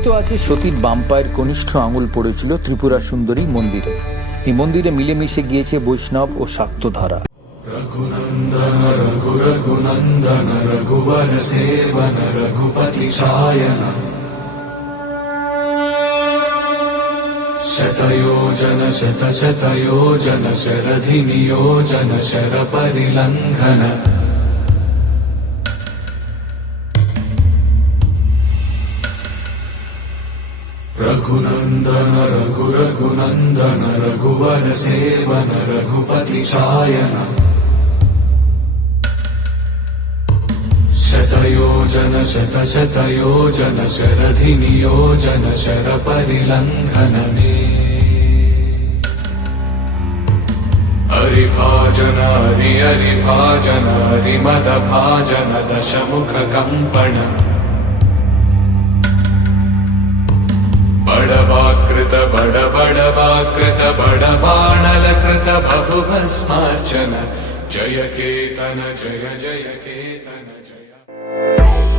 কথিত আছে সতীর বাম পায়ের কনিষ্ঠ আঙুল পড়েছিল ত্রিপুরা সুন্দরী মন্দিরে। এই মন্দিরে মিলেমিশে গিয়েছে বৈষ্ণব ও শাক্ত ধারা। রঘুনন্দন রঘু রঘুনন্দন রঘুবর সেবন রঘুপতি শায়ন শতয়োজন শত শতয়োজন শরধি নিয়োজন শর পরিলঙ্ঘন रघुनन्दन रघु रघुनन्दन रघुवर सेवन रघुपति शायन शतयोजन शत शतयोजन शरधि नियोजन शर परिलङ्घन मे हरिभाजन हरि हरिभाजन हरिमद भाजन दशमुख कंपन बड़वाकृत बड़वाकृत बड़बाणल कृत बहुभस्मार्चन जय केतन जय जय केतन जय।